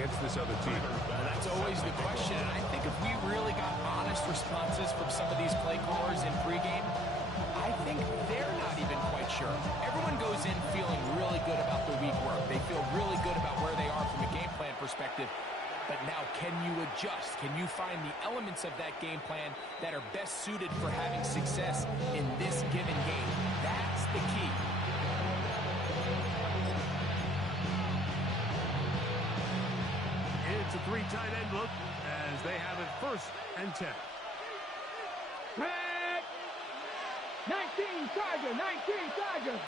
against this other team? That's always the question, and I think if we really got honest responses from some of these play callers in pregame, I think they're not even quite sure. Everyone goes in feeling really good about the week work. They feel really good about where they are from a game plan perspective. But now, can you adjust? Can you find the elements of that game plan that are best suited for having success in this given game? That's the key. It's a 3 tight end look as they have it 1st and 10. 19 Tiger, 19 Tiger.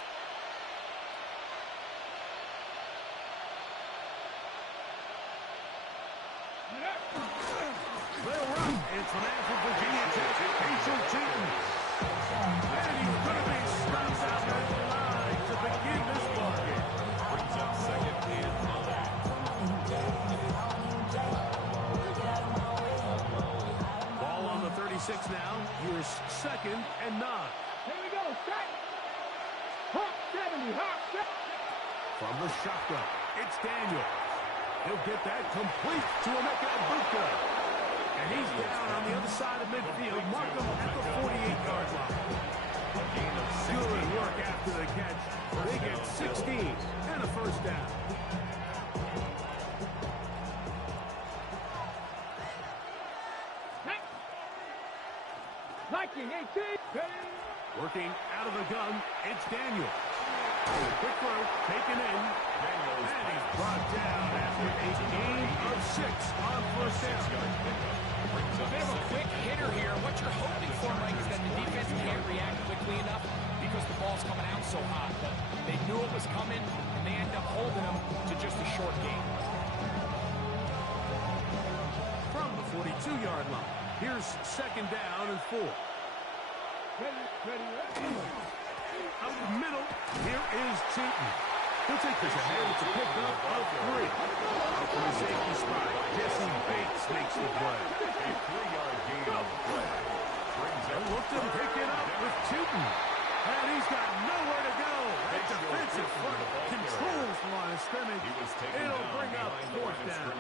They'll run. It's an out for Virginia Tech. Rachel Cheaton. And he's going to be stopped out at the line to begin this ball game. Brings up 2nd and 9. Ball on the 36 now. Here's 2nd and 9. Here we go. Set. Hawk 70. Hawk 70. From the shotgun, it's Daniel. He'll get that complete to Emeka Buka. And he's down on the other side of midfield. Mark him at the 48-yard line. Good work after the catch. They get 16 and a 1st down. Liking 18. Working out of the gun, it's Daniel. Quick throw, taken in. And he's brought down after a gain of 6 on 1st down. A bit of a quick hitter here. What you're hoping for, Mike, is that the defense can't react quickly enough because the ball's coming out so hot. But they knew it was coming, and they end up holding them to just a short gain. From the 42-yard line, here's 2nd down and 4. Ready. Out the middle, here is Cheaton. He'll take this ahead. It's a pickup of 3. Out from the safety spot, Jesse Bates makes the play. A 3-yard gain on the play. They'll look to pick it up with Cheaton. And he's got nowhere to go. That defensive front controls the line of scrimmage. It'll bring up 4th down.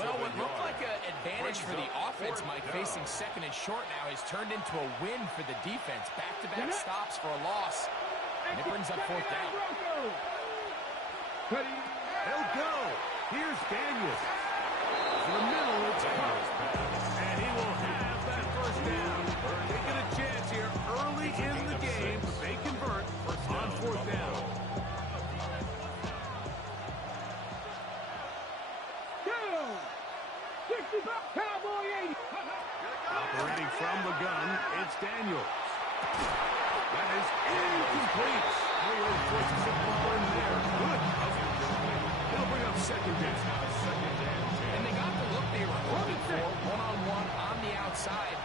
Well, what looked like an advantage for the offense, Mike, facing 2nd and short now, has turned into a win for the defense. Back-to-back stops for a loss, and it brings up 4th down. They'll go. Here's Daniel. In the middle, it's Cup. And he will have that 1st down. Taking a chance here early in the game, but they convert on 4th down. Cowboy 80. Operating from the gun, it's Daniels. That is incomplete. No way to force the ball in there. Good. It'll bring up 2nd down. And they got the look they were hoping for, one-on-one on the outside.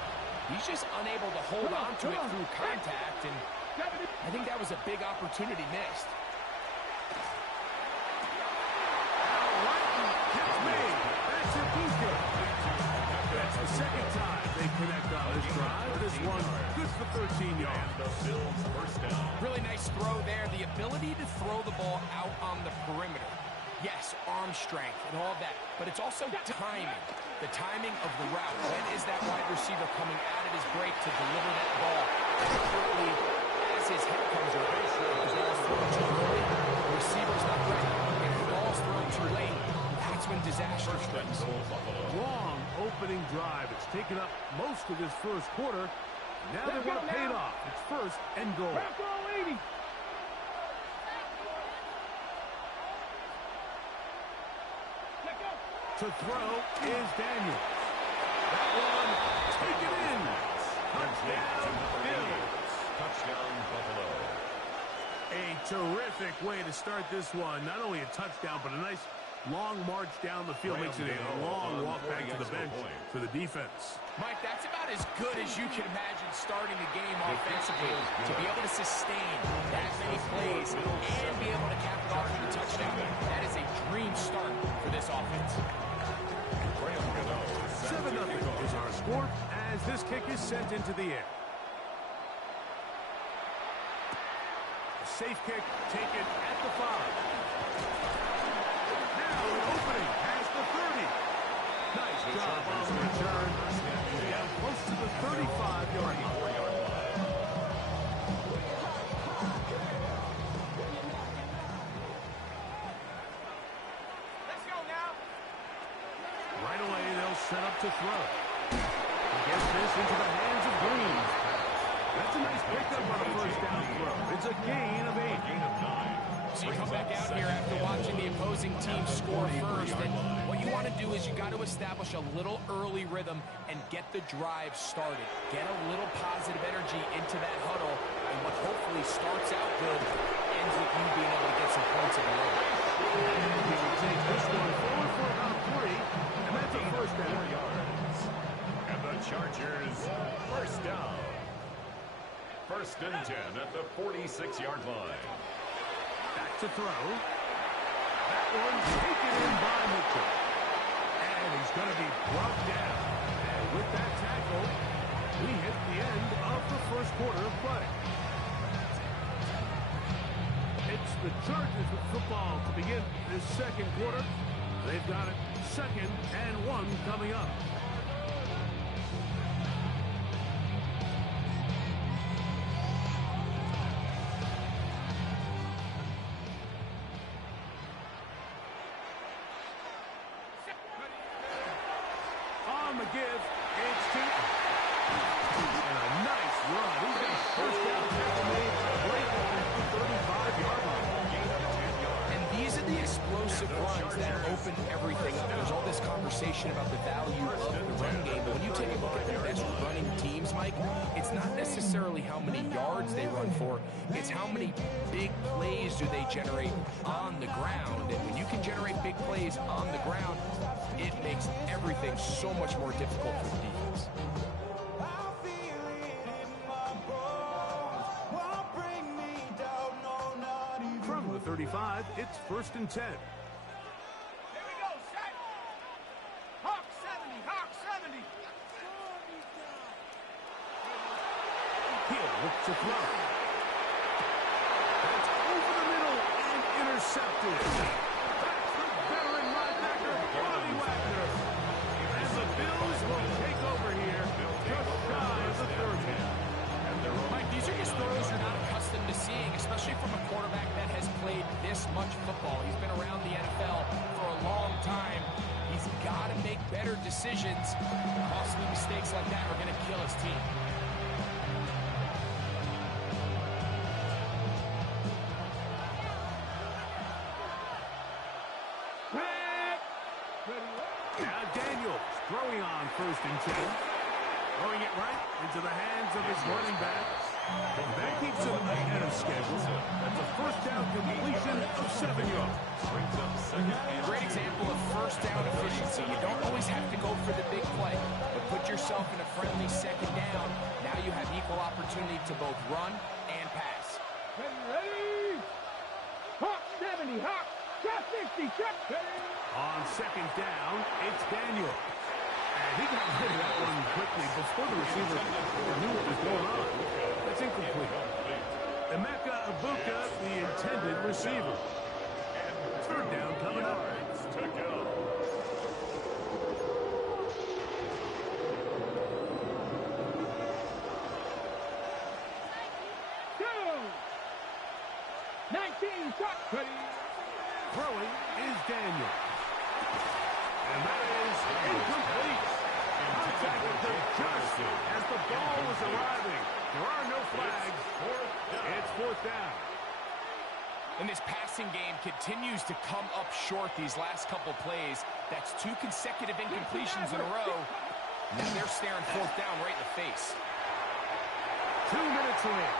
He's just unable to hold on to it through contact, and I think that was a big opportunity missed. That's the 2nd time they connect on this drive. This one good for 13 yards. The Bills 1st down. Really nice throw there. The ability to throw the ball out on the perimeter. Yes, arm strength and all of that, but it's also timing. The timing of the route. When is that wide receiver coming out of his break to deliver that ball? Quickly, as his head comes around, the ball's thrown too early, the receiver's not ready. If the ball's thrown too late, that's when disaster strikes. Long opening drive. It's taken up most of this 1st quarter. Now they want to pay it off. It's 1st and goal. Cowboy 80. To throw is Daniels. That one taken in. Touchdown, Bills. Touchdown, Buffalo. A terrific way to start this one. Not only a touchdown, but a nice long march down the field. Makes it a long walk back to the bench for the defense. Mike, that's about as good as you can imagine starting the game offensively. To be able to sustain that many plays and be able to cap it off with a touchdown. That is a dream start for this offense. 7-0 is our score as this kick is sent into the air. A safe kick taken at the 5. Now an opening. to throw. He gets this into the hands of Green. That's a nice pickup on a first down throw. It's a gain of 8. Gain of 9. So you come back out here after watching the opposing team score first, and what you want to do is you got to establish a little early rhythm and get the drive started. Get a little positive energy into that huddle, and what hopefully starts out good ends with you being able to get some points in the road. He will take this one forward for about 3, and that's a first down. 4 yards. And the Chargers, first down. First and 10 at the 46-yard line. Back to throw. That one's taken in by Mitchell. And he's going to be brought down. And with that tackle, we hit the end of the first quarter of play. It's the Chargers with football to begin this second quarter. They've got it 2nd and 1 coming up. On the give, it's Tootin. And a nice run. He's got a first down tackle made right on the 35-yard line. And these are the explosive runs that open everything up. There's all this conversation about the value of the run game, but when you take a look at the best running teams, Mike, it's not necessarily how many yards they run for, it's how many big plays do they generate on the ground. And when you can generate big plays on the ground, it makes everything so much more difficult for the defense. From the 35, it's 1st and 10. Here we go, set. Hawk 70, Hawk 70. He'll look to throw. That's over the middle and intercepted. That's the veteran linebacker, Bobby Wagner. And the Bills will take over here just shy of the 30. Mike, these are just throws you're not accustomed to seeing, especially from a quarterback that has played this much football. He's been around the NFL for a long time. He's got to make better decisions. Costly mistakes like that are going to kill his team. Now Daniels throwing on 1st and 10. Throwing it right into the hands of his running back. That keeps him ahead of schedule. That's a first down completion of 7 yards. Great example of first down efficiency. You don't always have to go for the big play, but put yourself in a friendly 2nd down. Now you have equal opportunity to both run and pass. Ready? Hawk 70, Hawk. Shot 60, shot 30. On 2nd down, it's Daniel. And he got rid of that one quickly before the receiver knew what was going on. That's incomplete. Emeka Ibuka, the intended receiver. 3rd down coming up. To go. Go. 19, shot 30. Throwing is Daniel. And that is incomplete. Contact occurred just as the ball was arriving. There are no flags. It's 4th down. And this passing game continues to come up short these last couple plays. That's 2 consecutive incompletions in a row. Now they're staring 4th down right in the face. 2 minutes remaining.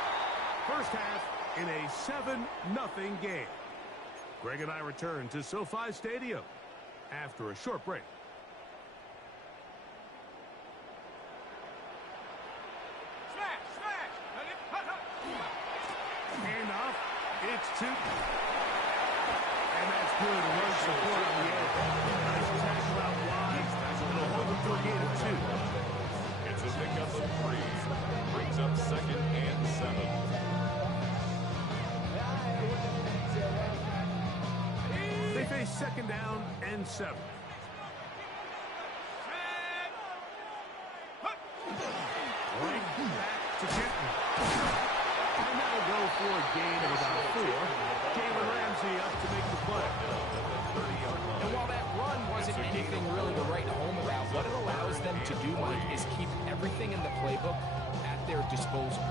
First half in a 7-0 game. Greg and I return to SoFi Stadium after a short break. Smash, smash. Handoff. It's Tootin. And that's good. Run support on the edge. Nice tackle out wide. It'll hold them to a gain of 2. It's a pickup of 3. Brings up 2nd and 7. They face 2nd down and 7. Right back to Tootin. And that'll go for a gain of about 4. Jalen Ramsey up to make the play. And while that run wasn't anything really to write home about, what it allows to do, Mike, is keep everything in the playbook at their disposal.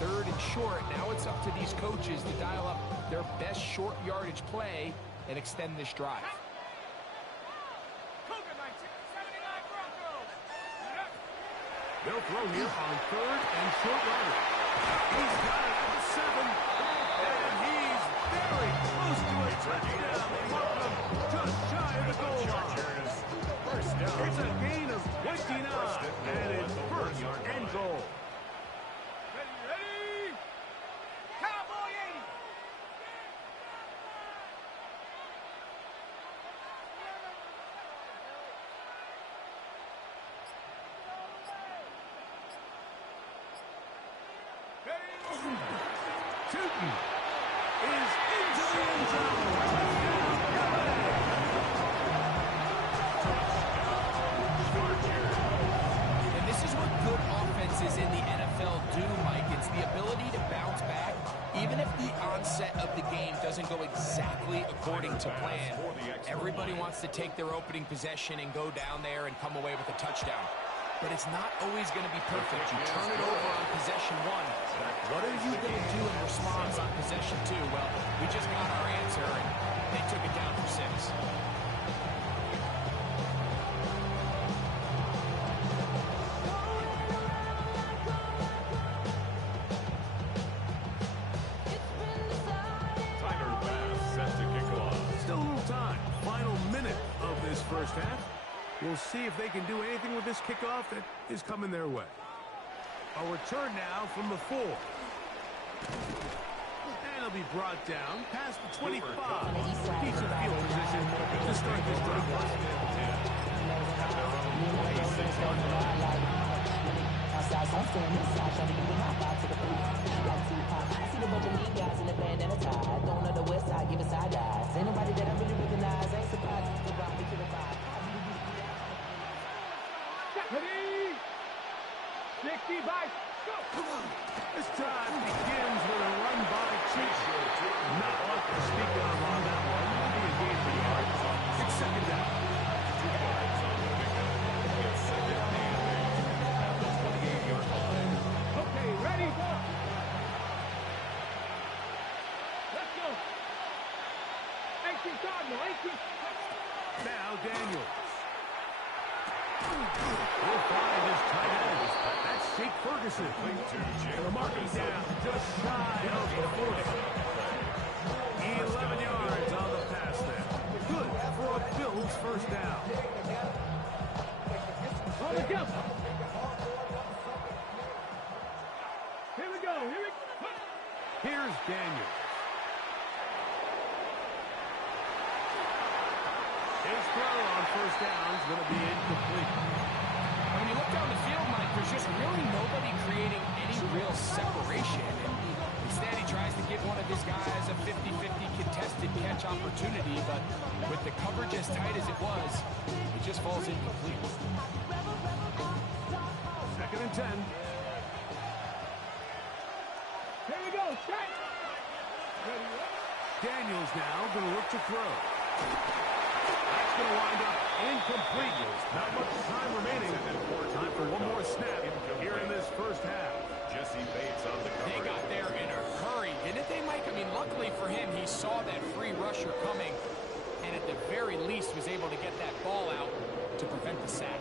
3rd and short, now it's up to these coaches to dial up their best short yardage play and extend this drive. They'll throw here on 3rd and short yardage. He's got it at the 7, and he's very close to a touchdown. They mark him just shy of the goal line. It's a gain of 29, and it's 1st and goal. Ready? Cowboy 80. Tootin is into the end zone. And this is what good offenses in the NFL do, Mike. It's the ability to bounce back, even if the onset of the game doesn't go exactly according to plan. Everybody wants to take their opening possession and go down there and come away with a touchdown. But it's not always going to be perfect. You turn it over on possession 1. What are you going to do in response on possession 2? Well, we just got our answer, and they took it down for 6. Still a little time. Final minute of this first half. We'll see if they can do anything with this kickoff that is coming their way. A return now from the 4. And it'll be brought down past the 25. Decent field position to start this drive. Ready? 60 by go. This drive begins with a run by Chiefs. Not much to speak of on that one. Be a game for yards. It's 2nd down. Okay, ready? Go. Let's go. 18 Cardinal, 18. Now Daniels. He'll find his tight end. That's Shake Ferguson. They'll mark him down just shy of the 40. 11 yards on the pass there. Good for a Bills first down. On the jump. Here we go. Here we go. Here's Daniels. His throw on first down is going to be incomplete. When you look down the field, Mike, there's just really nobody creating any real separation. And instead, he tries to give one of his guys a 50-50 contested catch opportunity, but with the coverage as tight as it was, it just falls incomplete. 2nd and 10. Here we go. Set. Daniels now going to look to throw. That's going to wind up incomplete. Not much time remaining. Time for one more snap here in this first half. Jesse Bates on the cover. They got there in a hurry, didn't they, Mike? I mean, luckily for him, he saw that free rusher coming, and at the very least was able to get that ball out to prevent the sack.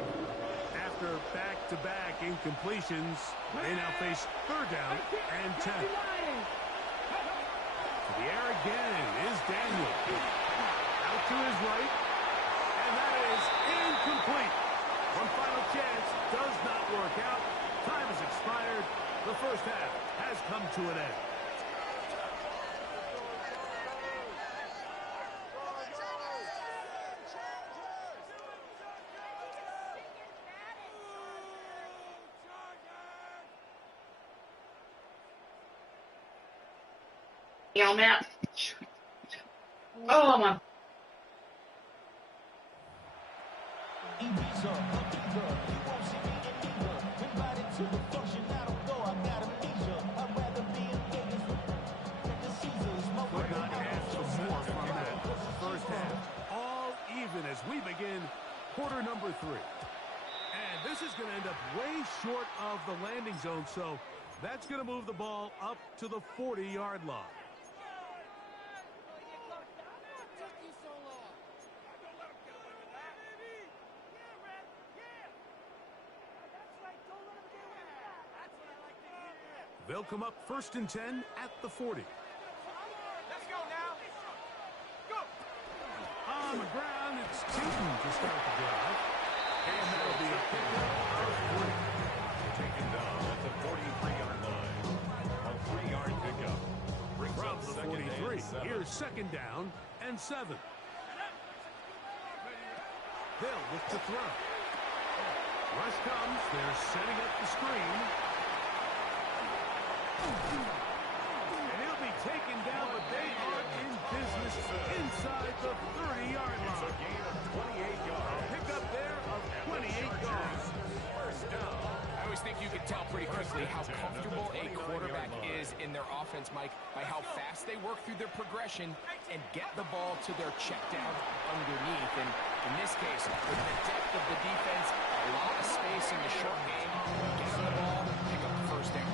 After back-to-back incompletions, they now face 3rd down and 10. To the air again is Daniel. Out to his right, and that is incomplete. One final chance does not work out. Time has expired. The first half has come to an end. Yo, man. Oh, my. Could not ask for more from that first half. All even as we begin quarter number 3. And And this is going to end up way short of the landing zone, so that's going to move the ball up to the 40-yard line. They'll come up 1st and 10 at the 40. Let's go now. Go. On the ground, it's Tootin to start the drive. And that'll be a pickup of 3. Taken down at the 43-yard line. A 3-yard pickup. Brings From up the second 43, and 7. here's 2nd down and 7. They'll look to throw. Rush comes. They're setting up the screen. And he'll be taken down, but they are in business inside the 30-yard It's a line. gain of 28 yards. A pickup there of 28 yards. First down. I always think you can tell pretty quickly how comfortable a quarterback is in their offense, Mike, by how fast they work through their progression and get the ball to their check down underneath. And in this case, with the depth of the defense, a lot of space in the short game, get them the ball, pick up the first down.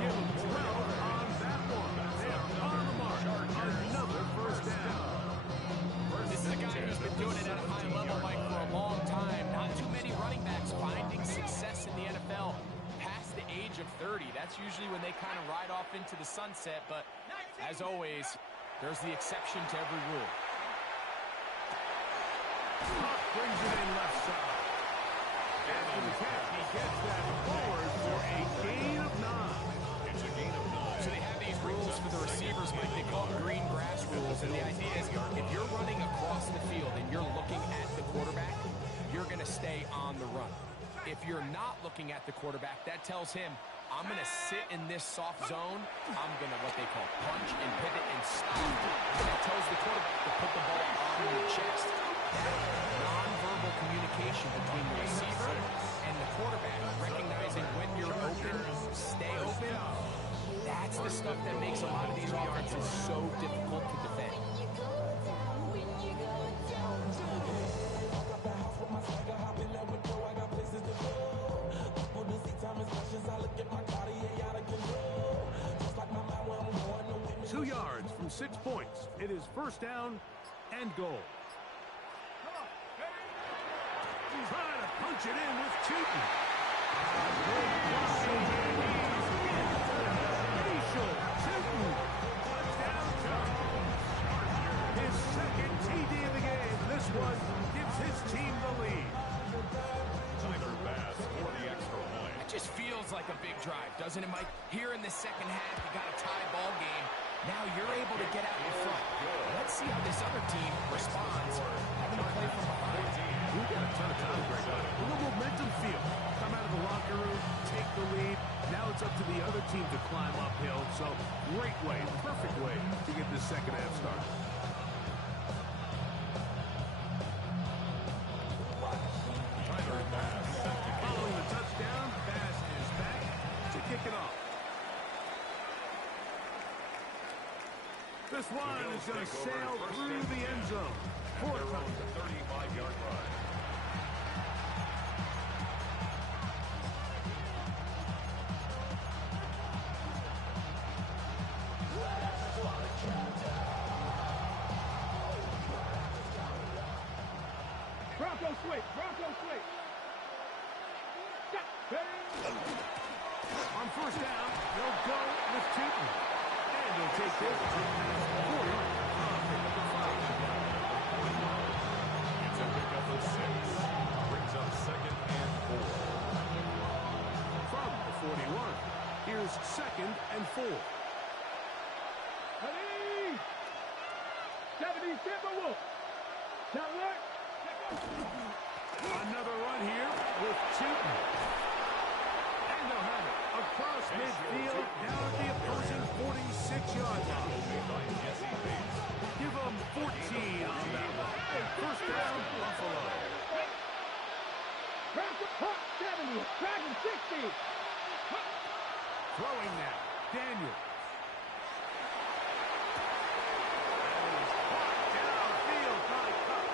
Give them 12 on that one. They are on the mark. Another first down. This is a guy who's been doing it at a high level, Mike, for a long time. Not too many running backs finding success in the NFL past the age of 30. That's usually when they kind of ride off into the sunset, but as always, there's the exception to every rule. Brings it in left side. After the catch, he gets that forward for a gain of 9. It's a gain of 9. So they have these rules for the receivers, Mike. They call them green grass rules, and the idea is if you're running across the field and you're looking at the quarterback, you're going to stay on the run. If you're not looking at the quarterback, that tells him, I'm going to sit in this soft zone. I'm going to what they call punch and pivot and stop. And that tells the quarterback to put the ball on your chest. That nonverbal communication between the receiver and the quarterback, recognizing when you're open, stay open, that's the stuff that makes a lot of these offenses so difficult to defend. Two yards from 6 points. It is first down and goal. Trying to punch it in with Tootin. His second TD of the game. This one gives his team the lead. Tyler Bass for the extra point. It just feels like a big drive, doesn't it, Mike? Here in the second half, you got a tie ball game. Now you're able to get out in front. Let's see how this other team responds. Having to play from behind. We've got a ton of time, Greg. A little momentum feel. Come out of the locker room, take the lead. Now it's up to the other team to climb uphill. So great way, perfect way to get this second half started. Tyler Bass set to kick. Following the touchdown, Bass is back to kick it off. This one is going to sail through the end zone. At their own 35-yard line. Bronco switch. Bronco switch. On first down, they'll go with Tootin. And they'll take this to the 40. It's a pickup of 6. Brings up second and 4. From the 41, here's second and 4. Ready? 70 Timberwolves. Now look. Another run here with Tootin. And they'll have it across midfield, down at the opposing 46-yard line. Give them 14 on that one. First down, Buffalo. Hawk 70. Dragon 60. Throwing now, Daniel. Downfield by Cup.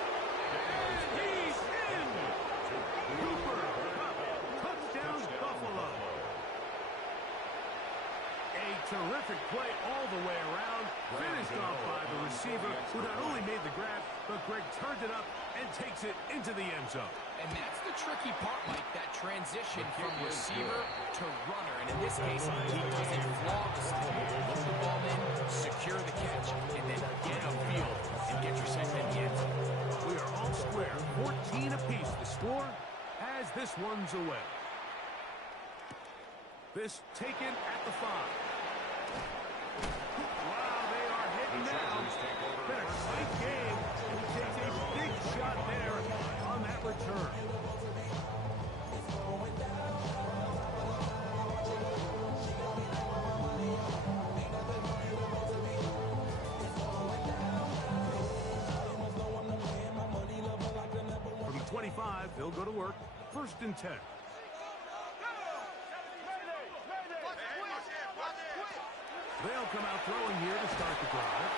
And he's in. Cooper. Cup play all the way around. Finished off by the receiver, who not only made the grab, but Greg turned it up and takes it into the end zone. And that's the tricky part, Mike, that transition from receiver to runner. And in this case, he does it flawlessly. Look the ball in, secure the catch, and then get upfield and get yourself in the end zone. We are all square, 14 apiece the score as this one's away. This taken at the 5. Wow, they are hitting now. Been a tight game, and he takes a big shot there on that return. From the 25, they'll go to work. 1st and 10. They'll come out throwing here to start the drive.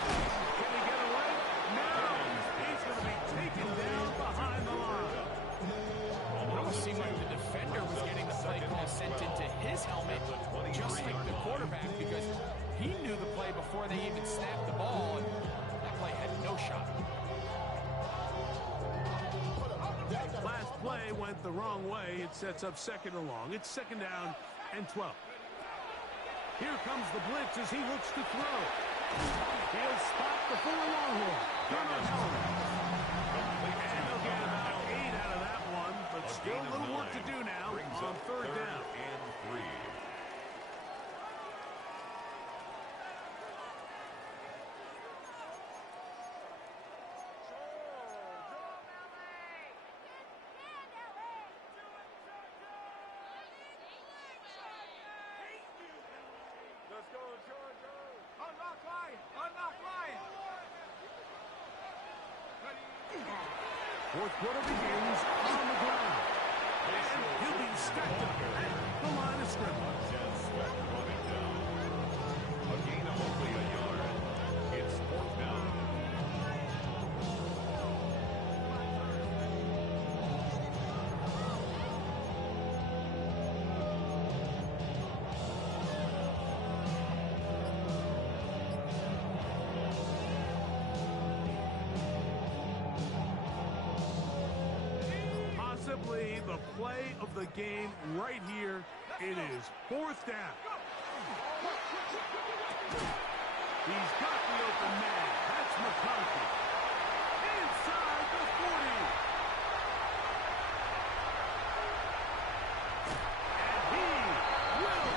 Can he get away? No! He's going to be taken down behind the line. It almost seemed like the defender was getting the play call sent into his helmet, just like the quarterback, because he knew the play before they even snapped the ball, and that play had no shot. Last play went the wrong way. It sets up 2nd and long. It's 2nd down and 12. Here comes the blitz as he looks to throw. He'll spot the 4 Longhorn. Gunnar Helmer. And they'll get about 8 out of that one, but still a little work to do now on 3rd down. And 3. Let's go, Chargers! Unlock line! Unlock line! 4th quarter begins on the ground. And he'll be stacked up at the line of scrimmage. Just swept running down. A gain of only a yard. It's 4th down. Possibly the play of the game right here. It is 4th down. He's got the open man. That's McConkey. Inside the 40. And he will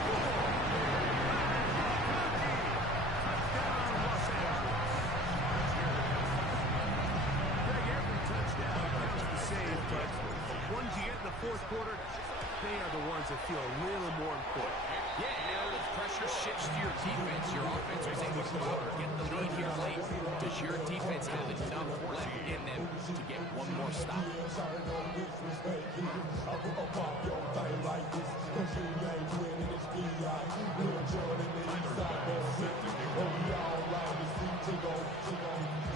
score. McConkey. Touchdown, Los Angeles. Greg, every touchdown counts the same, but ones you get in the 4th quarter, they are the ones that feel a little more important. Yeah, now the pressure shifts to your defense. Your offense was able to go out and get the lead here late. Does your defense have enough left in them to get one more stop?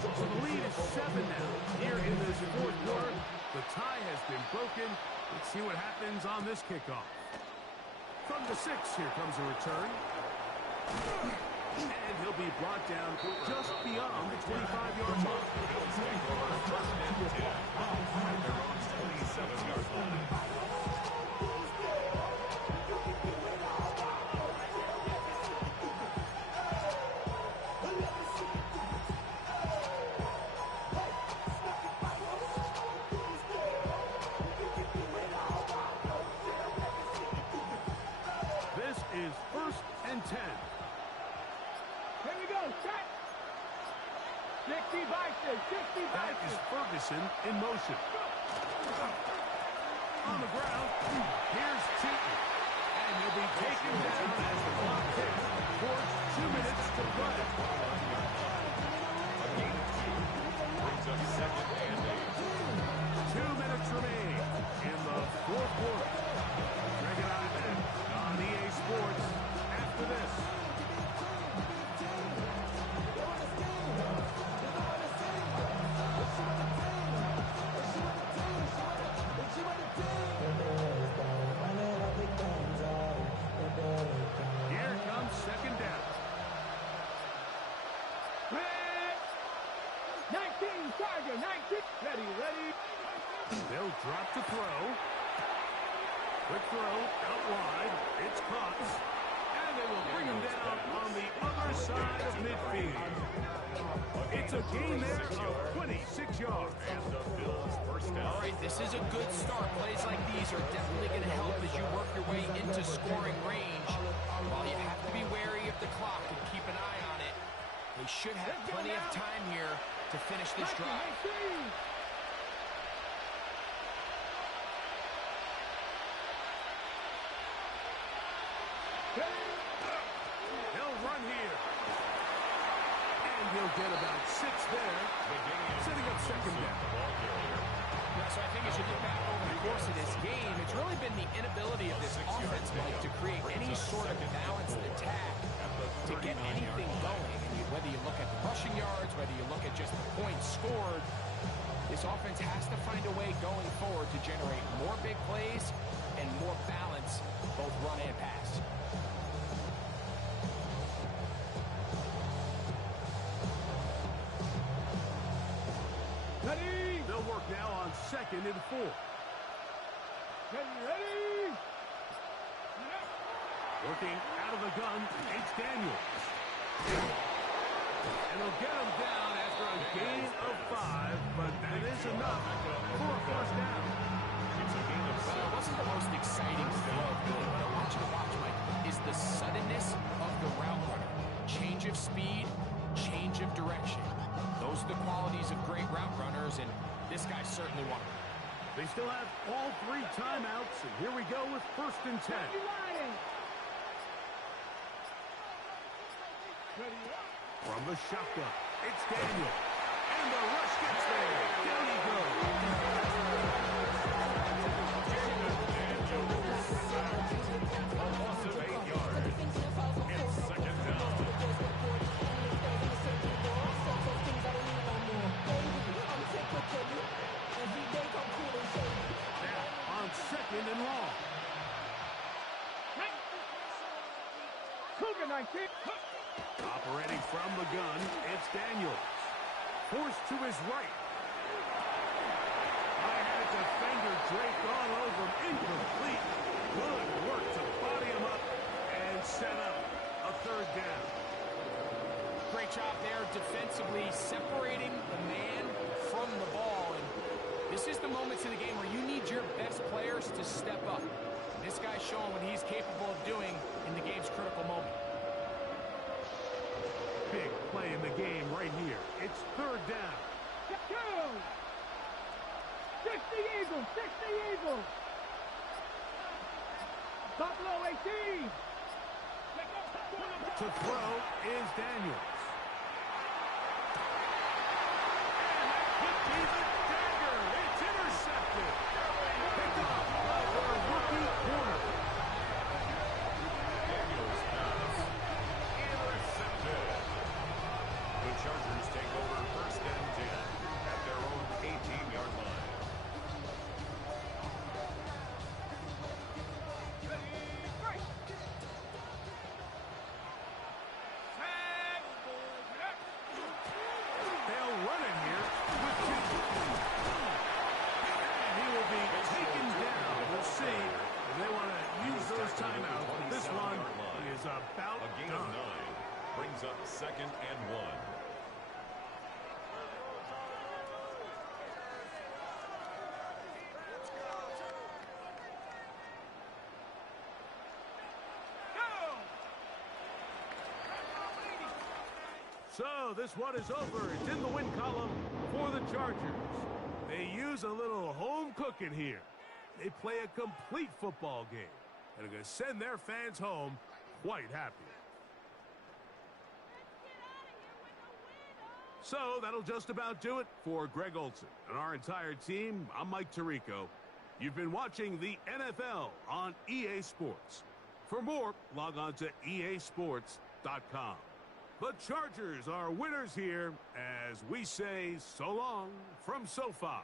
So the lead is 7 now. Here in this 4th quarter, the tie has been broken. Let's see what happens on this kickoff. From the 6, here comes a return. And he'll be brought down just beyond the 25-yard mark. Bills take over 1st and 10 at their own 27-yard line. This is 1st and 10. Here we go, set! 60 Bison, 60 That is Bison! Ferguson in motion. On the ground, here's Cheaton. And he'll be taken down as the clock ticks towards 2 minutes to play. A gain of 2 brings up 2nd and 8. 2 minutes remain in the 4th quarter. Greg and I on EA Sports after this. Here comes 2nd down. Ready, ready. They'll drop to throw. Quick throw out wide. It's caught. And they will bring him down on the other side of midfield. It's a gain there of 26 yards. And the Bills first down. All right, this is a good start. Plays like these are definitely going to help as you work your way into scoring range. While you have to be wary of the clock and keep an eye on it, they should have plenty of time here to finish this drive. He'll run here. And he'll get about 6 there. Setting up second down. Yeah, so I think as you look back over the course of this game, it's really been the inability of this offense, Mike, to create any sort of balanced attack to get anything going. And whether you look at the rushing yards, whether you look at just the points scored, this offense has to find a way going forward to generate more big plays and more balance, both run and pass. Ready. They'll work now on 2nd and 4. Ready. Working out of the gun, it's Daniels. And they'll get him down after a gain of 5, but that is enough for a first down. It's a gain of Well, it wasn't the most exciting throw, really. What I want you to watch, Mike, is the suddenness of the route runner. Change of speed, change of direction. Those are the qualities of great route runners, and this guy's certainly one of them. They still have all 3 timeouts, and here we go with 1st and 10. From the shotgun, it's Daniel. And the rush gets there. Down he goes. a loss of 8 yards. It's second down. Now on 2nd and long. Cougar 19. Operating from the gun, it's Daniels. Forced to his right. I had a defender draped all over him. Incomplete. Good work to body him up and set up a 3rd down. Great job there defensively, separating the man from the ball. And this is the moments in the game where you need your best players to step up. And this guy's showing what he's capable of doing in the game's critical moment. Big play in the game right here. It's 3rd down. Go. 60 Eagles. 60 Eagles. Buffalo 18. To throw is Daniels. And that could be the dagger. It's intercepted. Picked off by their rookie corner. Daniels pass. Intercepted. The Chargers take over 1st and 10 at their own 18-yard line. They'll run it here with Jenkins. And he will be taken down. We'll see if they want to use those timeouts. But this one is about A gain of done. 9 brings up 2nd and 1. So this one is over. It's in the win column for the Chargers. They use a little home cooking here. They play a complete football game and are going to send their fans home quite happy. So that'll just about do it for Greg Olson and our entire team. I'm Mike Tirico. You've been watching the NFL on EA Sports. For more, log on to easports.com. The Chargers are winners here as we say so long from SoFi.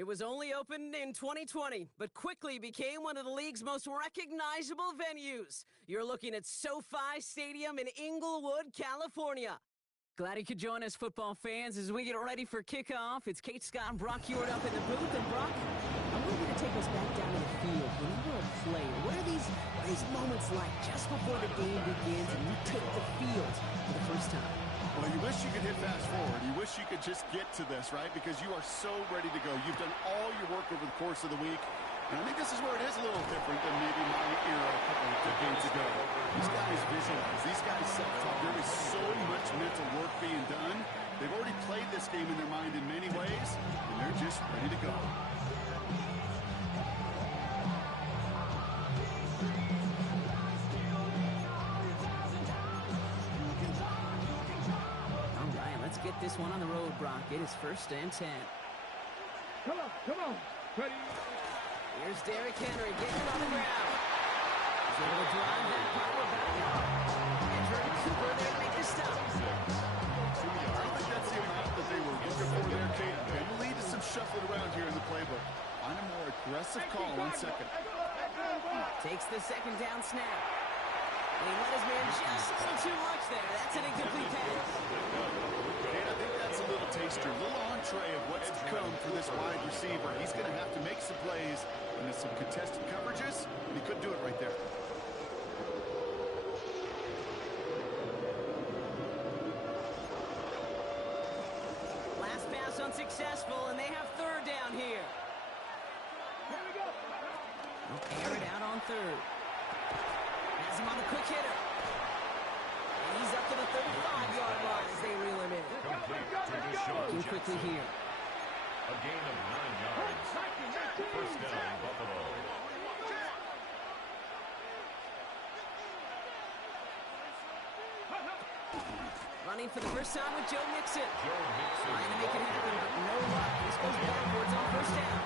It was only opened in 2020, but quickly became one of the league's most recognizable venues. You're looking at SoFi Stadium in Inglewood, California. Glad you could join us, football fans, as we get ready for kickoff. It's Kate Scott and Brock Hewitt up in the booth. And Brock, I want you to take us back down to the field. When you were a player, what are these moments like just before the game begins and you take the field for the first time? Well, you wish you could hit fast forward. You wish you could just get to this, right? Because you are so ready to go. You've done all your work over the course of the week. And I think this is where it is a little different than maybe my era a couple of decades ago. These guys visualize. These guys self-talk. There is so much mental work being done. They've already played this game in their mind in many ways, and they're just ready to go. All right, let's get this one on the road, Brock. It is 1st and 10. Come on. Ready? Here's Derrick Henry getting on the ground. He's able to drive that power back. And Jordan Cooper there to make the stop. I think that's the amount that they were looking for there, Kate. They will lead to some shuffling around here in the playbook. Find a more aggressive call on second. Takes the second down snap. And he let his man just a little too much there. That's an incomplete pass. And I think that's a little taster, a little entree of what's to come for this wide receiver. He's going to have to make some plays into some contested coverages, and he couldn't do it right there. Last pass unsuccessful, and they have 3rd down here. They'll air it out on 3rd. Has him on the quick hitter. And he's up to the 35-yard line as they reel him in. Looking quickly here. A gain of 9 yards. First down, Buffalo. Running for the first time with Joe Mixon. Trying to make it happen, but no luck. This goes backwards on 1st down.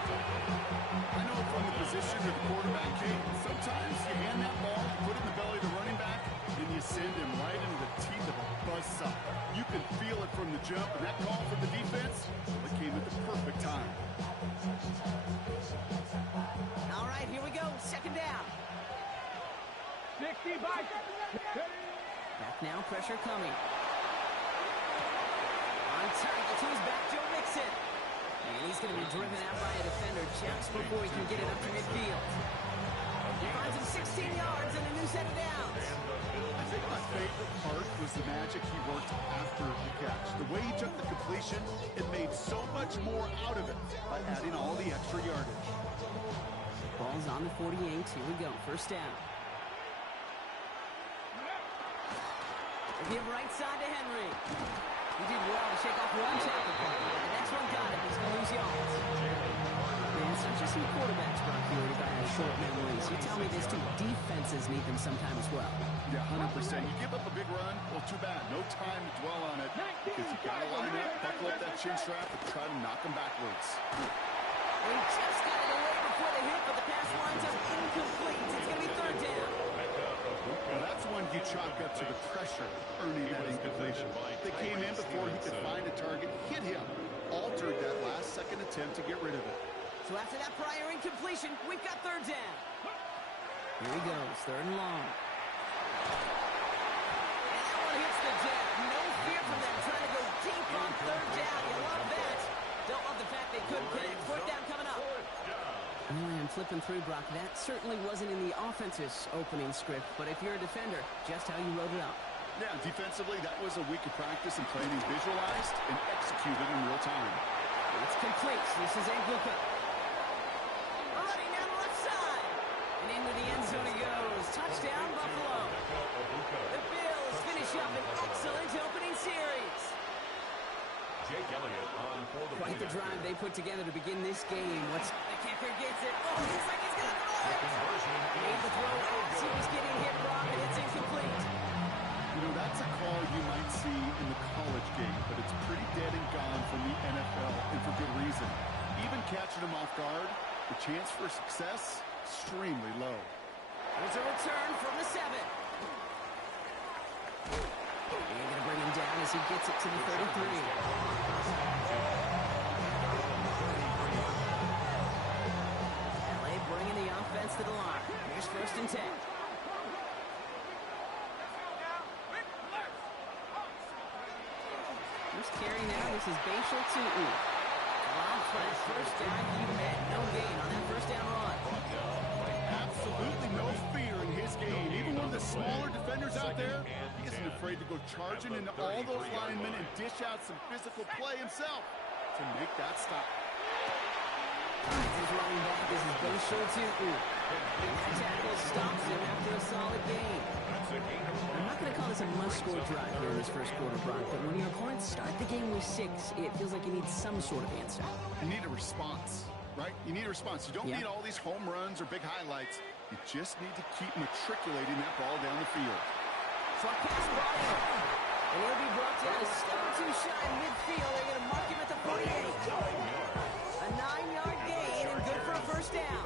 I know from the position of the quarterback, Kate, sometimes you hand that ball, put it in the belly of the running back, and you send him right into the teeth of a buzzsaw. You can feel it from the jump, and that call from the defense, it came at the perfect time. All right, here we go. 2nd down. 65. Back now, pressure coming. On target to his back, Joe Mixon. And he's going to be driven out by a defender just before he can get it up to midfield. He finds him 16 yards and a new set of downs. I think my favorite part was the magic he worked after the catch. The way he took the completion, it made so much more out of it by adding all the extra yardage. Ball's on the 48. Here we go. 1st down. Give right side to Henry. He did well to shake off one tackle. The next one got it. He's going to lose yards. Man, it's not just some quarterbacks, Brock Hewitt, got short memories. You tell me this too. Defenses need them sometime as well. Yeah, 100%. You give up a big run, well, too bad. No time to dwell on it because you got to line up, buckle up that chin strap, and try to knock them backwards. He just got it away before the hit, but the pass lines up incomplete. It's going to be 3rd down. Well, that's when you chalk up to the pressure earning that incompletion. They came in before he could find a target, hit him, altered that last-second attempt to get rid of it. So after that prior incompletion, we've got 3rd down. Here he goes, 3rd and long. And that one hits the deck. No fear from them trying to go deep on 3rd down. You love that. Don't love the fact they couldn't connect. 4th down coming up. And flipping through, Brock, that certainly wasn't in the offense's opening script, but if you're a defender, just how you wrote it up. Yeah, defensively, that was a week of practice and planning visualized and executed in real time. It's complete. This is Angluka. Running down the left side. And into the end zone he goes. Touchdown, Buffalo. The Bills finish up an excellent opening series. Jake Elliott on for the Quite the drive they put together to begin this game. What's the kicker gets it? Oh, looks like he's gonna throw it. Made the throw as he was getting hit, Brock, and it's incomplete. You know, that's a call you might see in the college game, but it's pretty dead and gone from the NFL, and for good reason. Even catching him off guard, the chance for success, extremely low. There's a return from the 7. And going to bring him down as he gets it to the 33. gets to the line. Here's 1st and 10. First carry now. This is Bashal Tutu. Lob for his first down. He had no gain on that first down run. Absolutely no fear in his game. Even one of the smaller defenders out there, he isn't afraid to go charging into all those linemen and dish out some physical play himself to make that stop. His running back. This is Bashal Tutu. That tackle stops him after a solid gain. I'm not going to call this a must-score drive here in this first quarter, Brock, but when your opponents start the game with 6, it feels like you need some sort of answer. You need a response, right? You need a response. You don't need all these home runs or big highlights. You just need to keep matriculating that ball down the field. Short pass ball in. And he'll be brought down a step or two shy in midfield. They're going to mark him at the 48. A 9-yard gain and good for a first down.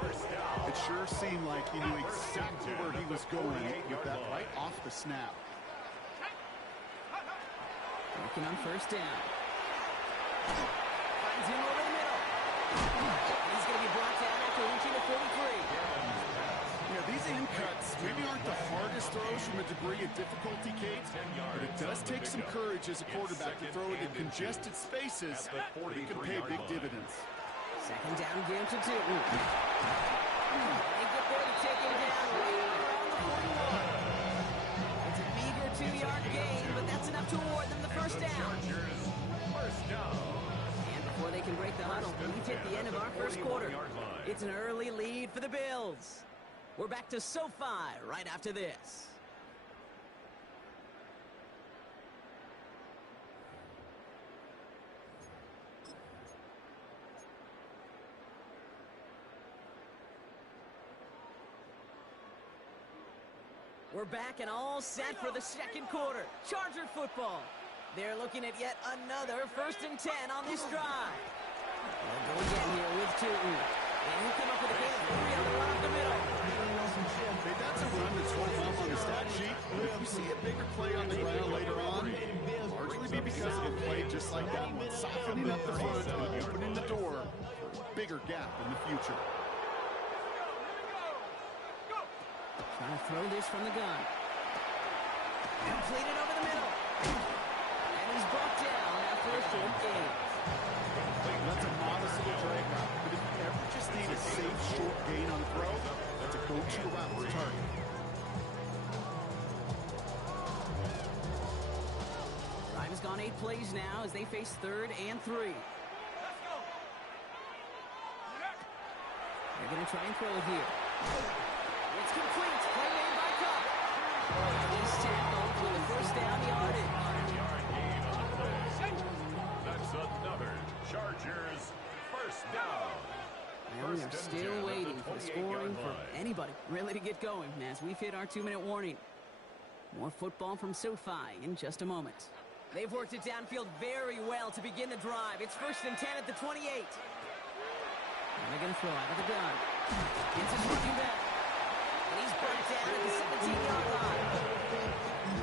It sure seemed like he knew exactly where he was going with that right off the snap. Working on first down. Finds him over the middle. And he's going to be brought down after reaching the 43. Yeah, these in cuts maybe aren't the hardest throws from a degree of difficulty, Kate, but it does take some courage as a quarterback to throw into congested spaces that can pay big dividends. Second down, game to 2. They get there to take him down right around the 41. It's a meager 2-yard gain, but that's enough to award them the first down. And before they can break the huddle, we've hit the end of our first quarter. It's an early lead for the Bills. We're back to SoFi right after this. We're back and all set for the second quarter. Charger football. They're looking at yet another 1st and 10 on this drive. They'll go again here with Tutu. And he'll come up with a gain of 3 on the run up the middle. Hey, that's a run that's rolled up on the stat sheet. But if you see a bigger play on the ground later on, it'll largely be because of a play just like that one. Softening up the front and opening the door for a bigger gap in the future. Trying to throw this from the gun. Completed over the middle. And he's brought down after a short gain. That's a modest little drag route, but if you ever just need a safe short gain on a throw, that's a go-to route for target. Drive has gone 8 plays now as they face 3rd and 3. They're going to try and throw it here. It's complete. Play made by Cup. He's tackled for the first down yardage. That's another Chargers first down. And we are still waiting for the scoring for anybody really to get going as we've hit our 2-minute warning. More football from SoFi in just a moment. They've worked it downfield very well to begin the drive. It's 1st and 10 at the 28. And they're going to throw out of the gun. Gets his running back. And he's brought down at the 17-yard line.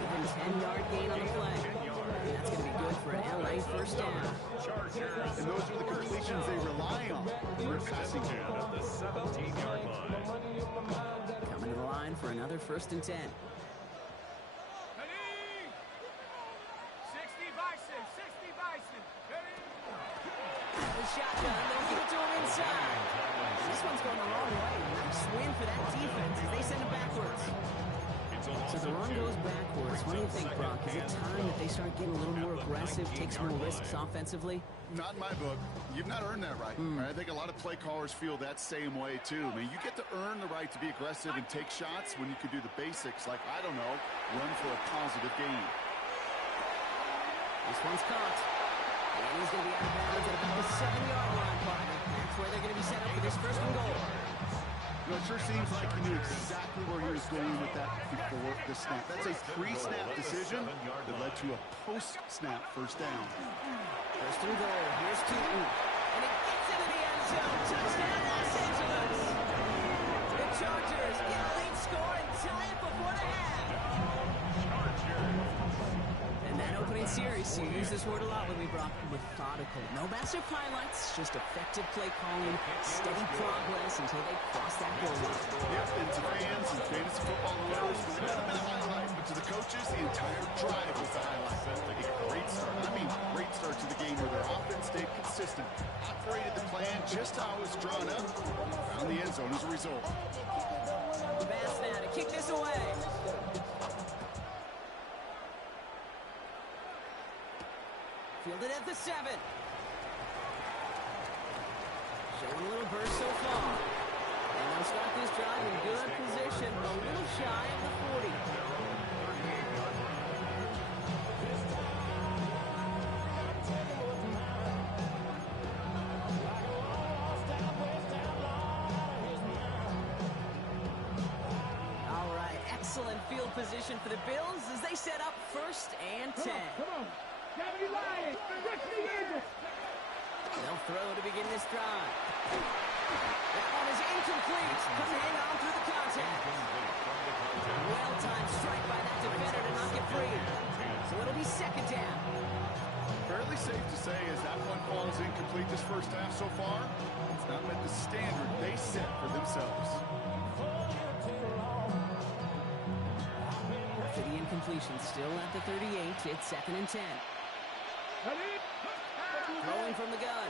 Even 10-yard gain on the play. And that's going to be good for an LA first down. And those are the completions they rely on for a passing game. At the 17-yard line. Coming to the line for another 1st and 10. Ready? 60 Bison, 60 Bison. Ready? The shotgun, they'll give it to him inside. This one's going the wrong way. Nice win for that defense as they send it backwards. So the run goes backwards. What do you think, Brock? Is it time that they start getting a little more aggressive, take some more risks offensively? Not in my book. You've not earned that right. I think a lot of play callers feel that same way, too. I mean, you get to earn the right to be aggressive and take shots when you can do the basics, like, I don't know, run for a positive gain. This one's caught. And he's going to be out of bounds at about the 7-yard line, partner. That's where they're going to be set up for this 1st and goal. You know, it sure seems like he knew exactly where he was going with that before the snap. That's a pre-snap decision that led to a post-snap first down. 1st and goal. Here's Tutu. And it gets into the end zone. Touchdown, Los Angeles. The Chargers get a lead score and tie it before the half. And that opening in series, you use this word a lot with me, Brock. Methodical. No massive highlights, just effective play calling, steady progress until they cross that goal line. Yep, and to fans and fantasy football lovers, it might have been a highlight, but to the coaches, the entire drive was the highlight. A great start. I mean, great start to the game where their offense stayed consistent, operated the plan just how it was drawn up, found the end zone as a result. The pass now to kick this away. Fielded at the 7. Showing a little burst so far. And they'll start this drive in good position, a little shy of the 40. All right, excellent field position for the Bills as they set up 1st and 10. Come on. They'll throw to begin this drive. That one is incomplete. Couldn't hang on through the contact. Well-timed strike by that defender to knock it free. So it'll be 2nd down. Fairly safe to say as that one falls incomplete this first half so far, it's not met the standard they set for themselves. After the incompletion, still at the 38, it's 2nd and 10. Throwing from the gun.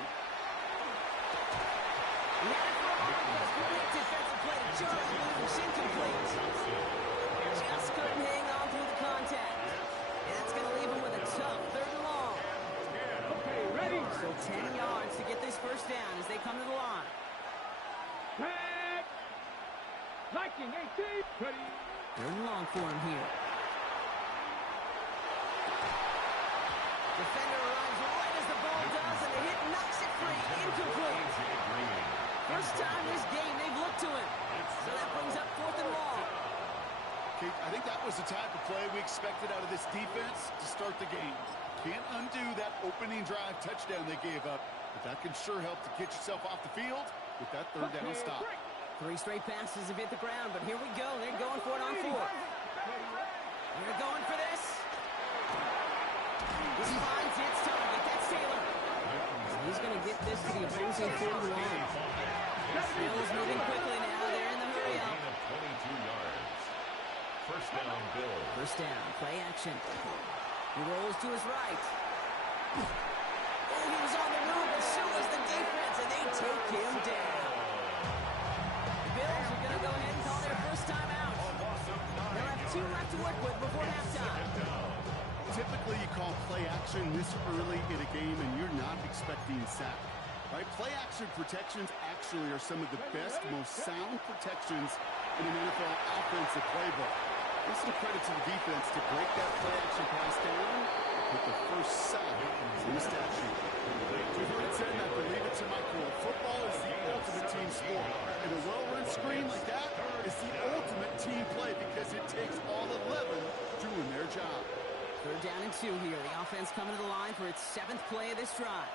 Great defensive play to Jordan, but it's incomplete. Just couldn't hang on through the contact. And that's going to leave him with a tough 3rd and long. Okay, ready? So 10 yards to get this 1st down as they come to the line. Tag. Liking 18. Ready. 3rd and long for him here. Defender arrives right as the ball does, and the hit knocks it free. Incomplete. First time this game they've looked to him. So that brings up 4th and long. Okay, I think that was the type of play we expected out of this defense to start the game. Can't undo that opening drive touchdown they gave up, but that can sure help to get yourself off the field with that 3rd down stop. 3 straight passes have hit the ground, but here we go. They're going for it on 4th. They're going for this. He finds its target. That's Taylor. He's going to get this to the opposing 41. Bills moving quickly now. They're in the hurry up. 22 yards. First down, Bills. First down. Play action. He rolls to his right. Oh, he was on the move, and so was the defense, and they take him down. The Bills are going to go ahead and call their first time out. They'll have 2 left to work with before halftime. Typically, you call play action this early in a game, and you're not expecting sack. Right? Play action protections actually are some of the best, most sound protections in an NFL offensive playbook. Give some credit to the defense to break that play action pass down with the first sack in the stat sheet. We've heard it said, and I believe it to my core. Football is the ultimate team sport, and a well-run screen like that is the ultimate team play because it takes all 11 doing their job. 3rd down and 2 here. The offense coming to the line for its 7th play of this drive.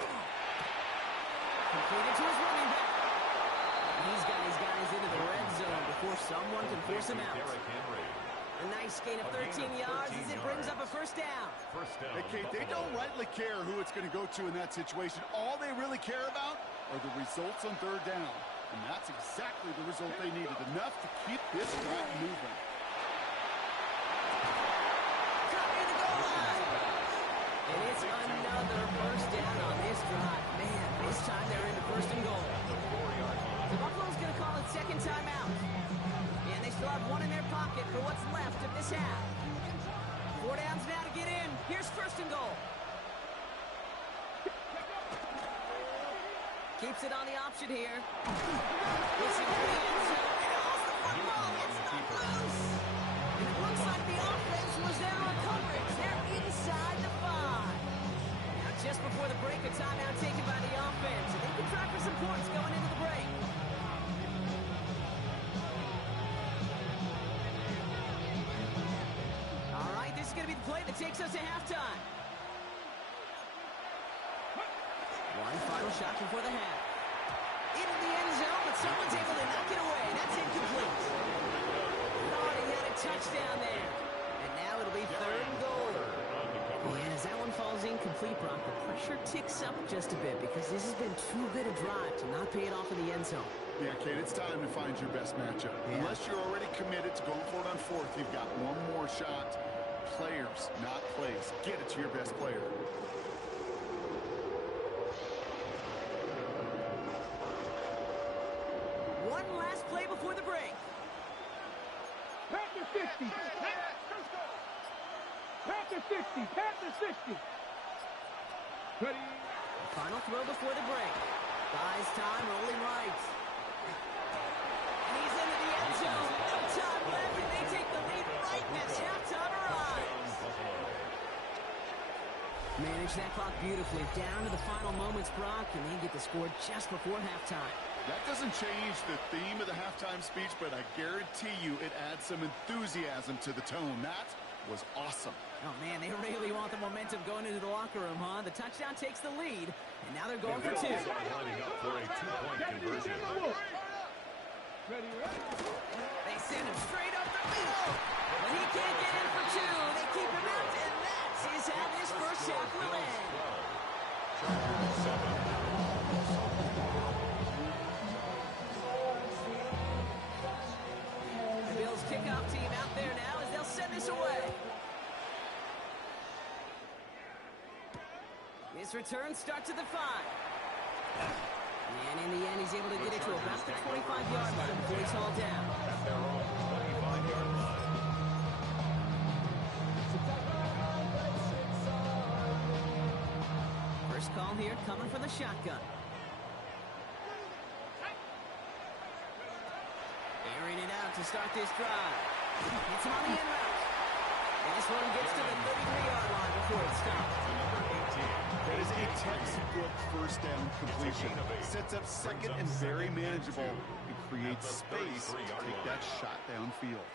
Completed to his running back. He's got his guys into the red zone before someone can force him out. A nice gain of 13 yards as it brings up a first down. Hey, Kate, they don't rightly care who it's going to go to in that situation. All they really care about are the results on 3rd down. And that's exactly the result they needed. Enough to keep this drive moving. And it's another first down on this drive. Man, this time they're into 1st and goal. The Buffalo's going to call it 2nd timeout. And they still have 1 in their pocket for what's left of this half. 4 downs now to get in. Here's 1st and goal. Keeps it on the option here. It's in the end zone. And also the football. It's not loose. And it looks like the offense was there on coverage. They're inside the 5. Now just before the break, a timeout taken by the offense. And they can try for some points going into the break. All right, this is going to be the play that takes us to halftime. One final shot before the half. Into the end zone, but someone's able to knock it away. That's incomplete. Thought he had a touchdown there. And now it'll be 3rd and goal. complete, Brock, the pressure ticks up just a bit because this has been too good a drive to not pay it off in the end zone. Yeah, Kate, it's time to find your best matchup. Yeah. Unless you're already committed to going for it on fourth, you've got one more shot. Players, not plays. Get it to your best player. One last play before the break. Panther 60. Panther 60. Panther 60. Ready. Final throw before the break. Buys time, rolling right. And he's into the end zone. No time left, and they take the lead right as halftime arrives. Manage that clock beautifully. Down to the final moments, Brock, and they get the score just before halftime. That doesn't change the theme of the halftime speech, but I guarantee you it adds some enthusiasm to the tone. That was awesome. Oh, man, they really want the momentum going into the locker room, huh? The touchdown takes the lead, and now they're going for two. Lining up for a two-point conversion. Ready. They send him straight up the middle. But he can't get in for two. They keep him out, and that is how this first half will end. The Bills kickoff team out there now as they'll send this away. This return starts at the 5. And in the end, he's able to get it to about the 25-yard line before he's hauled down. At their own 25-yard line. First call here coming from the shotgun. Airing it out to start this drive. Hits him on the end route. And this one gets to the 33-yard line before it stops. That is a textbook first down completion. Sets up second and very manageable and creates space to take that shot downfield.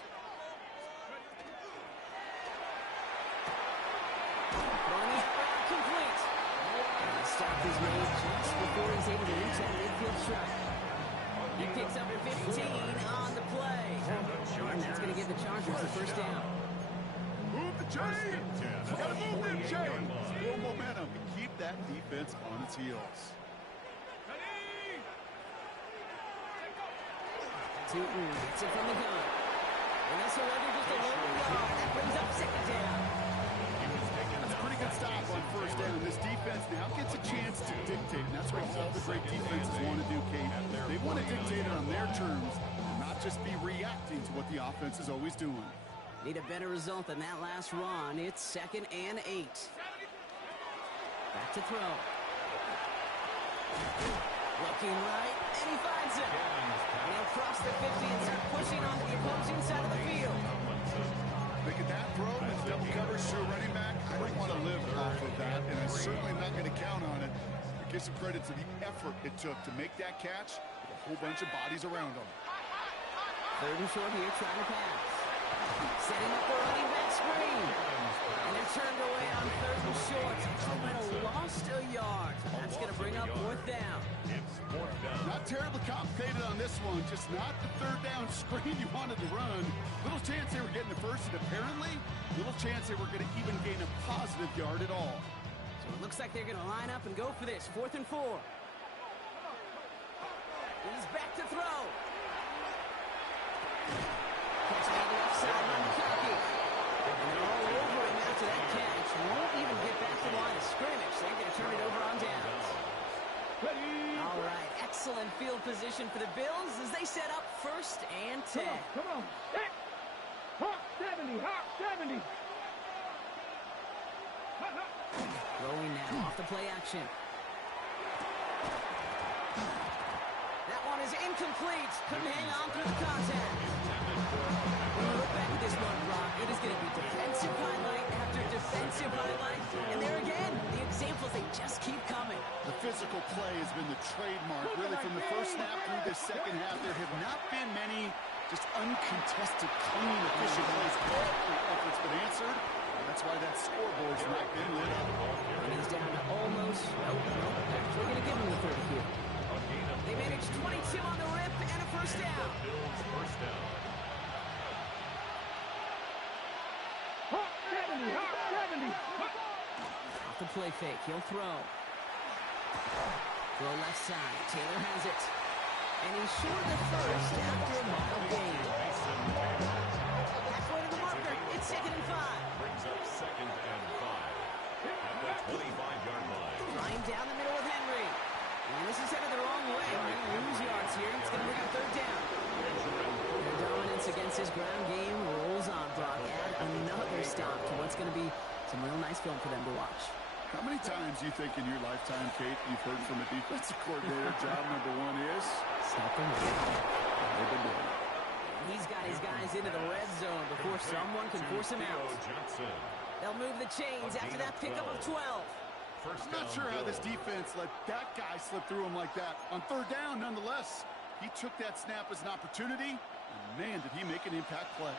Throwing his route complete. And the stop is made just before he's able to reach that midfield strike. He picks up 15 on the play. And that's going to give the Chargers the first down. Move the chain! Gotta move them chains! Build momentum and keep that defense on its heels. Tootin gets it from the gun. And that's already just a low yard. That brings up second down. That's a pretty good stop on first down. This defense now gets a chance to dictate, and that's what all the great defenses want to do, Kate. They want to dictate it on their terms, not just be reacting to what the offense is always doing. Need a better result than that last run. It's 2nd and 8. Back to throw. Looking right, and he finds it. And he'll cross the 50 and start pushing onto the opposing side of the field. Making that throw with double coverage to a running back, I don't want to live off of that, and I'm certainly not going to count on it. But give some credit to the effort it took to make that catch with a whole bunch of bodies around him. 3rd and short here, trying to pass. Setting up the running back screen. And they're turned away on 3rd and short. Someone lost a yard. That's going to bring up 4th down. It's 4th down. Not terribly complicated on this one, just not the 3rd down screen you wanted to run. Little chance they were getting the first, and apparently, little chance they were going to even gain a positive yard at all. So it looks like they're going to line up and go for this. 4th and 4. He's back to throw. Catch on the left side by McCarthy. And they're all over him after that catch. Won't even get back to the line of scrimmage. They're going to turn it over on downs. All right, excellent field position for the Bills as they set up 1st and 10. Come on. Hey. Hawk 70. Hawk 70. Rolling now off the play action. That one is incomplete. Couldn't hang on through the contact. When we look back at this one, Brock, it is going to be defensive highlight after defensive highlight. And there again, the examples, they just keep coming. The physical play has been the trademark, really, from the first snap through this second half. There have not been many just uncontested, clean, efficient plays. Every effort's been answered. That's why that scoreboard's not been lit up. And he's down to almost, nope. Actually going to give him the 30 here. They managed 22 on the rip and a first down. Bills first down. Hawk 70. Hawk 70. Off the play fake. He'll throw. Throw left side. Taylor has it. And he's short of the first after a mile gain. Halfway to the marker. It's 2nd and 5. Brings up 2nd and 5 at the 25-yard line. Flying down the middle with Henry. And this is headed the wrong way. We're going to lose yards here. It's going to bring up 3rd down. Their dominance against his ground game rolls on, Brock. Add another stop to what's going to be some real nice film for them to watch. How many times do you think in your lifetime, Kate, you've heard from a defensive coordinator, job number 1 is? Stop the run. They've been doing it. He's got his guys into the red zone before someone can force him out. Johnson. They'll move the chains after that pickup of 12. I'm not sure how this defense let that guy slip through him like that. On 3rd down, nonetheless, he took that snap as an opportunity, and man, did he make an impact play.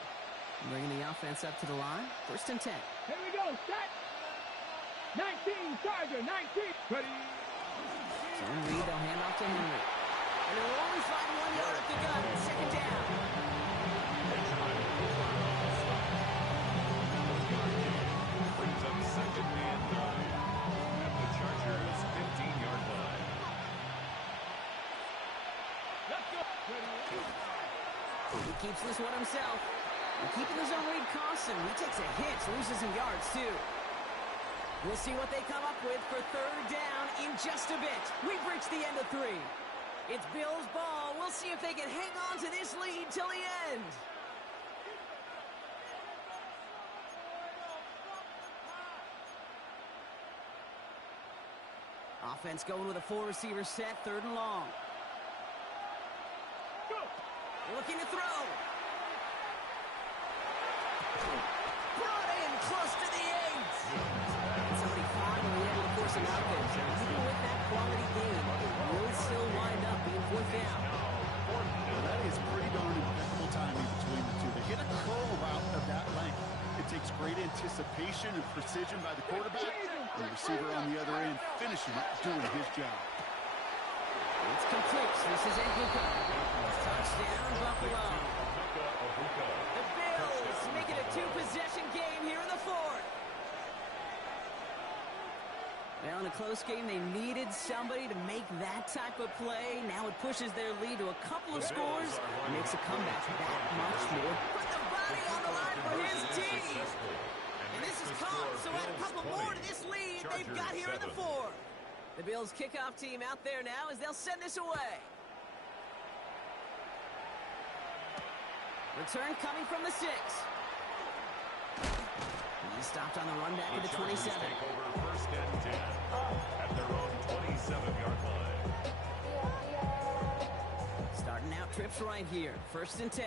Bringing the offense up to the line. 1st and 10. Here we go, set. 19, Charger, 19. Ready. So Reed, they'll hand off to Henry. And they'll only find 1 yard up the gun. 2nd down. Brings up 2nd and 9 at the Chargers' 15-yard line. Let's go. Ready. He keeps this one himself. And keeping his own lead costs him. He takes a hit, loses some yards too. We'll see what they come up with for 3rd down in just a bit. We've reached the end of 3. It's Bills ball. We'll see if they can hang on to this lead till the end. Offense going with a 4-receiver set, 3rd and long. Looking to throw. Brought in close to the 8. Somebody finally able to force him out there. So even with that quality game, it will still wind up being 4th down. Well, that is pretty darn impeccable timing between the two. They hit a curl route of that length. It takes great anticipation and precision by the quarterback, and the receiver on the other end finishing up, doing his job. It's complete. This is Abuka. Touchdown, Buffalo. The Bills make it a 2-possession game here in the 4th. Well, in a close game, they needed somebody to make that type of play. Now it pushes their lead to a couple of scores and makes a comeback that much more. Put the body on the line for his team. And this is caught, so add a couple more to this lead they've got here in the 4th. The Bills kickoff team out there now as they'll send this away. Return coming from the 6. He's stopped on the run back at the 27. Take over 1st and 10 at their own 27-yard line. Starting out trips right here. 1st and 10.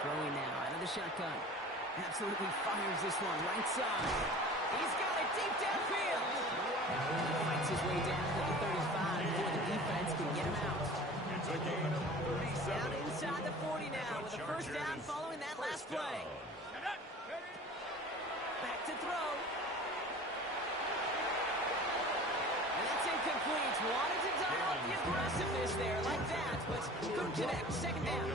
Throwing now out of the shotgun. Absolutely fires this one right side. He's got it deep downfield. He fights his way down to the 35 before the defense can get him out. It's a gain of 37. Down inside the 40 now with a 1st down following that last play. Back to throw. And that's incomplete. Wanted to dial up the aggressiveness there like that, but couldn't connect. 2nd down.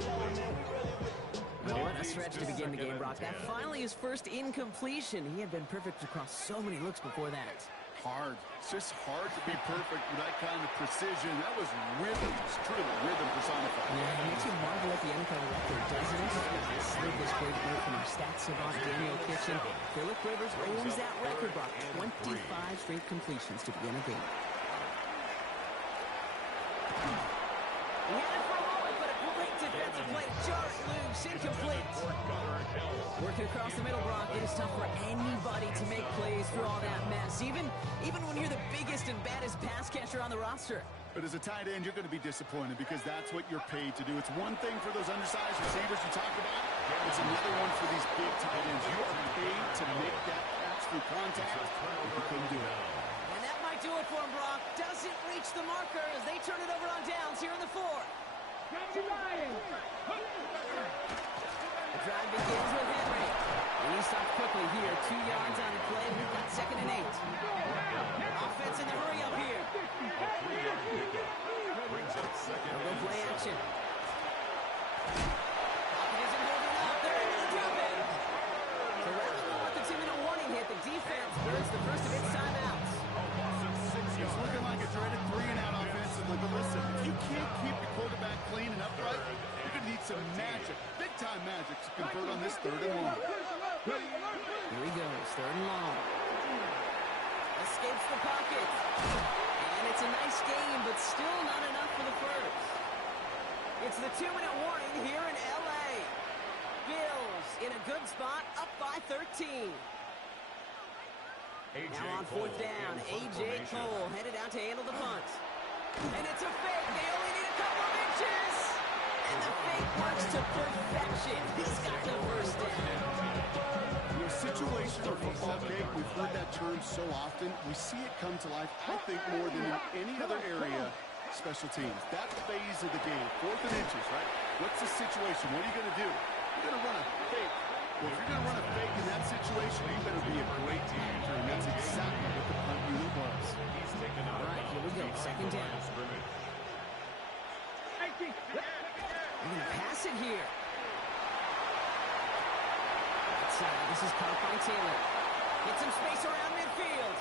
Well, what a stretch to begin the game, Brock. That finally his first incompletion. He had been perfect across so many looks before that. Hard. It's just hard to be perfect with that kind of precision. That was rhythm. It's truly rhythm personified. Yeah, it makes you marvel at the NFL record, doesn't it? Slid this great note from our stats savant Daniel Kitchen. Phillip Rivers owns that record, Brock. 25 straight completions to begin a game. He had it for a moment, but a great defensive play. Jarrett loose, incomplete. Working across the middle, Brock, it is tough for anybody to make plays through all that mess, even when you're the biggest and baddest pass catcher on the roster. But as a tight end, you're going to be disappointed because that's what you're paid to do. It's one thing for those undersized receivers you talked about. It's another one for these big tight ends. You are paid to make that catch through contact, if you couldn't do it. And that might do it for him, Brock. Doesn't reach the marker as they turn it over on downs here in the 4th. The drive begins with Henry. And he stopped quickly here. 2 yards on the play. We've got 2nd and 8. Offense in the hurry up here. Brings up 2nd They'll go and play 7. action. Pocket isn't holding up. They're into the drop in. So rather than let the 2-minute earns the first of its timeouts. It's looking like a dreaded 3-and-out offensively, but listen, if you can't keep the quarterback clean and upright, you're going to need some magic, big-time magic, to convert on this 3rd and long. Here he goes, 3rd and long. Escapes the pocket. And it's a nice game, but still not enough for the first. It's the 2-minute warning here in L.A. Bills in a good spot, up by 13. Now on 4th down, A.J. Cole headed out to handle the punt. And it's a fake. They only need a couple of inches. And the fake works to perfection. He's got the first down. In a situational football game, we've heard that term so often. We see it come to life, I think, more than in any other area. Special teams. That phase of the game, 4th and inches, right? What's the situation? What are you going to do? You're going to run a fake. Well, if you're going to run a fake in that situation, you better be a great manager, and that's exactly what the punt unit was. All right, here we go. 2nd down. They're going to pass it here. Outside, this is caught by Taylor. Get some space around midfield.